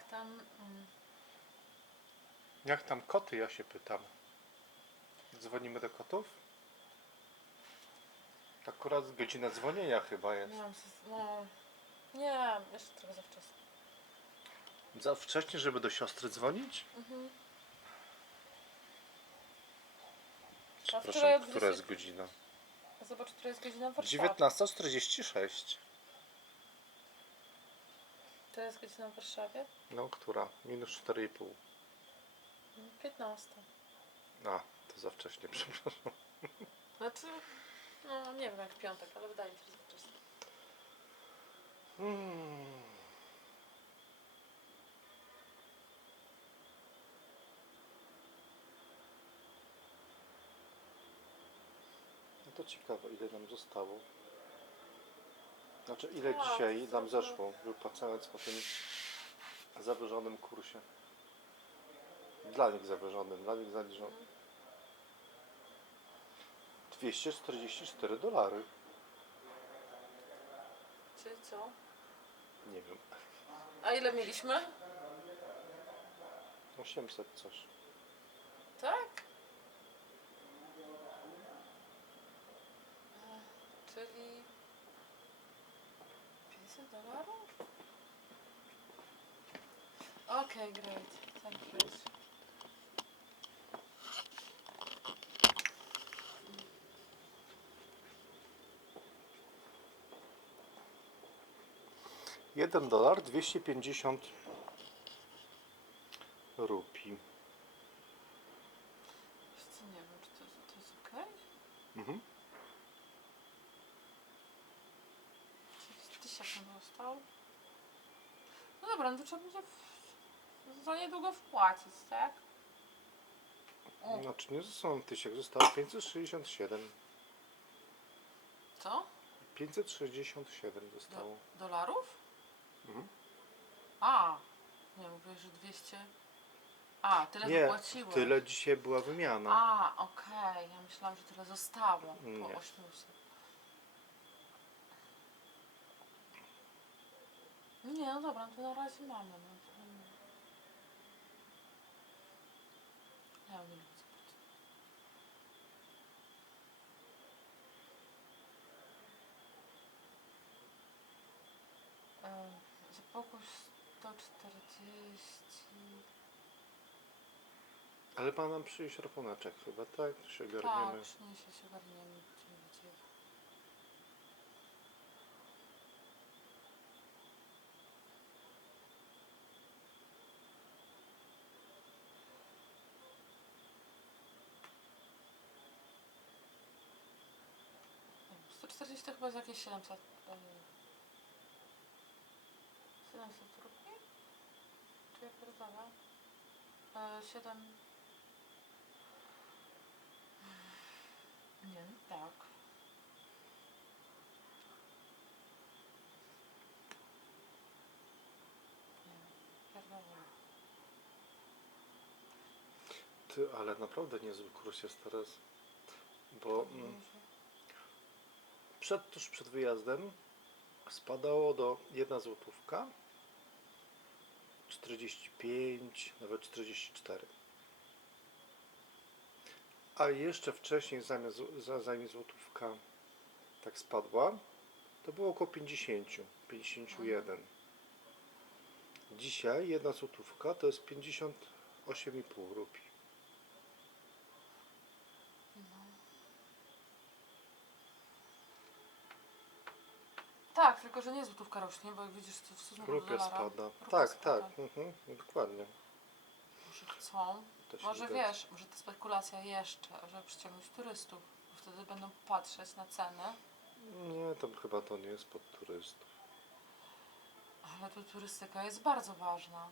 jak tam... Mm, Jak tam koty, ja się pytam. Dzwonimy do kotów? Akurat godzina dzwonienia chyba jest. nie co- no... Nie, jeszcze trochę za wcześnie. Za wcześnie, żeby do siostry dzwonić? Mhm. Przepraszam, która jest 20 godzina? Zobacz, która jest godzina w Warszawie. 19.46. To jest godzina w Warszawie? No, która? Minus 4,5. 15. A, to za wcześnie, przepraszam. Znaczy, no nie wiem jak w piątek, ale wydaje mi się, że za wcześnie. Hmm. No to ciekawe, ile nam zostało. Znaczy, ile dzisiaj nam zeszło, wypłacając po tym zawyżonym kursie. Dla nich zawyżonym, dla nich zaniżonym. 244 dolary. Czyli co? Nie wiem, A ile mieliśmy? 800 coś. Tak? Dolarów? Okay, great. Thank you. Jeden dolar 250 rupii. Wiesz co, nie wiem, czy to, to jest okej? Mhm. Czy tysiak nam został? No dobra, no to trzeba będzie w... za niedługo wpłacić, tak? O, Znaczy nie zostało tysiąc, zostało 567. co? 567 Do, zostało. dolarów? Mhm. A, nie, mówię, że 200. A, tyle Nie, wypłaciłeś. tyle dzisiaj była wymiana. A, okej, ja myślałam, że tyle zostało Nie. po 800. Nie, no dobra, no to na razie mamy. No. Ja nie powiedzieć. E, Za pokój 140. Ale pan nam przyjść rachunek chyba, tak? To się Tak, przyniesie się ogarniemy. 40 to chyba za jakieś 700. Yy, 700 rubli? Czy jak rodowe? 7... Nie, tak. Ty, ale naprawdę niezły kurs jest teraz. Bo... Mm, przed, tuż przed wyjazdem spadało do 1 złotówka 45, nawet 44. A jeszcze wcześniej zanim złotówka tak spadła, to było około 50, 51. Dzisiaj jedna złotówka to jest 58,5 rupii. Tak, tylko że nie złotówka rośnie, bo jak widzisz, to w stosunku do Rupia dolara. spada. rupia Tak, spada. tak, mhm, dokładnie. Może chcą. To Może zgadza. wiesz, może ta spekulacja jeszcze, żeby przyciągnąć turystów. Bo wtedy będą patrzeć na ceny. Nie, to chyba to nie jest pod turystów. Ale tu turystyka jest bardzo ważna.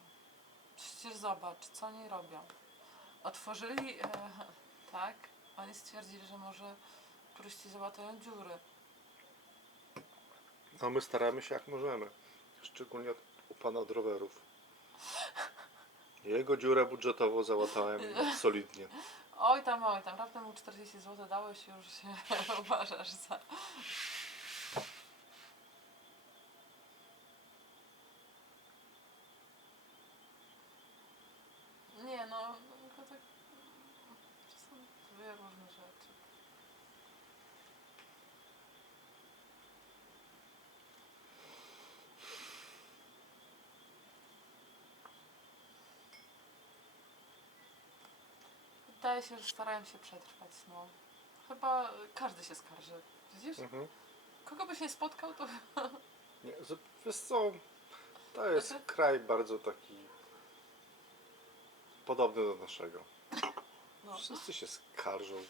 Przecież zobacz, co oni robią. Otworzyli, e, tak, oni stwierdzili, że może turyści załatają dziury. No my staramy się jak możemy. Szczególnie od, u pana od rowerów. Jego dziurę budżetową załatałem solidnie. Oj tam, oj tam, raptem mu 40 zł dałeś już się uważasz za... wydaje się, że starają się przetrwać, no. Chyba każdy się skarży. Widzisz? Mhm. Kogo byś nie spotkał, to Nie, wiesz co, to jest kraj bardzo taki podobny do naszego. no. Wszyscy się skarżą.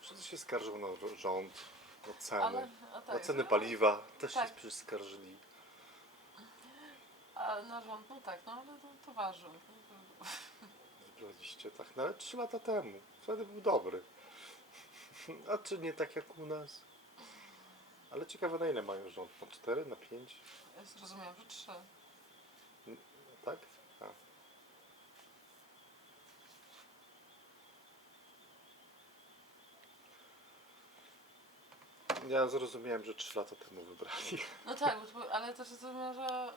Wszyscy się skarżą na rząd, na ceny. Ale, a na tak, ceny no, paliwa też tak. się przecież skarżyli. A na rząd, no tak, no ale to, to Wybraliście tak, no ale 3 lata temu. Wtedy był dobry. A czy nie tak jak u nas? Ale ciekawe na ile mają rząd? Na 4, na 5? Ja zrozumiałam, że trzy. Tak? A. Ja zrozumiałem, że 3 lata temu wybrali. No tak, bo to, ale też zrozumiałam, że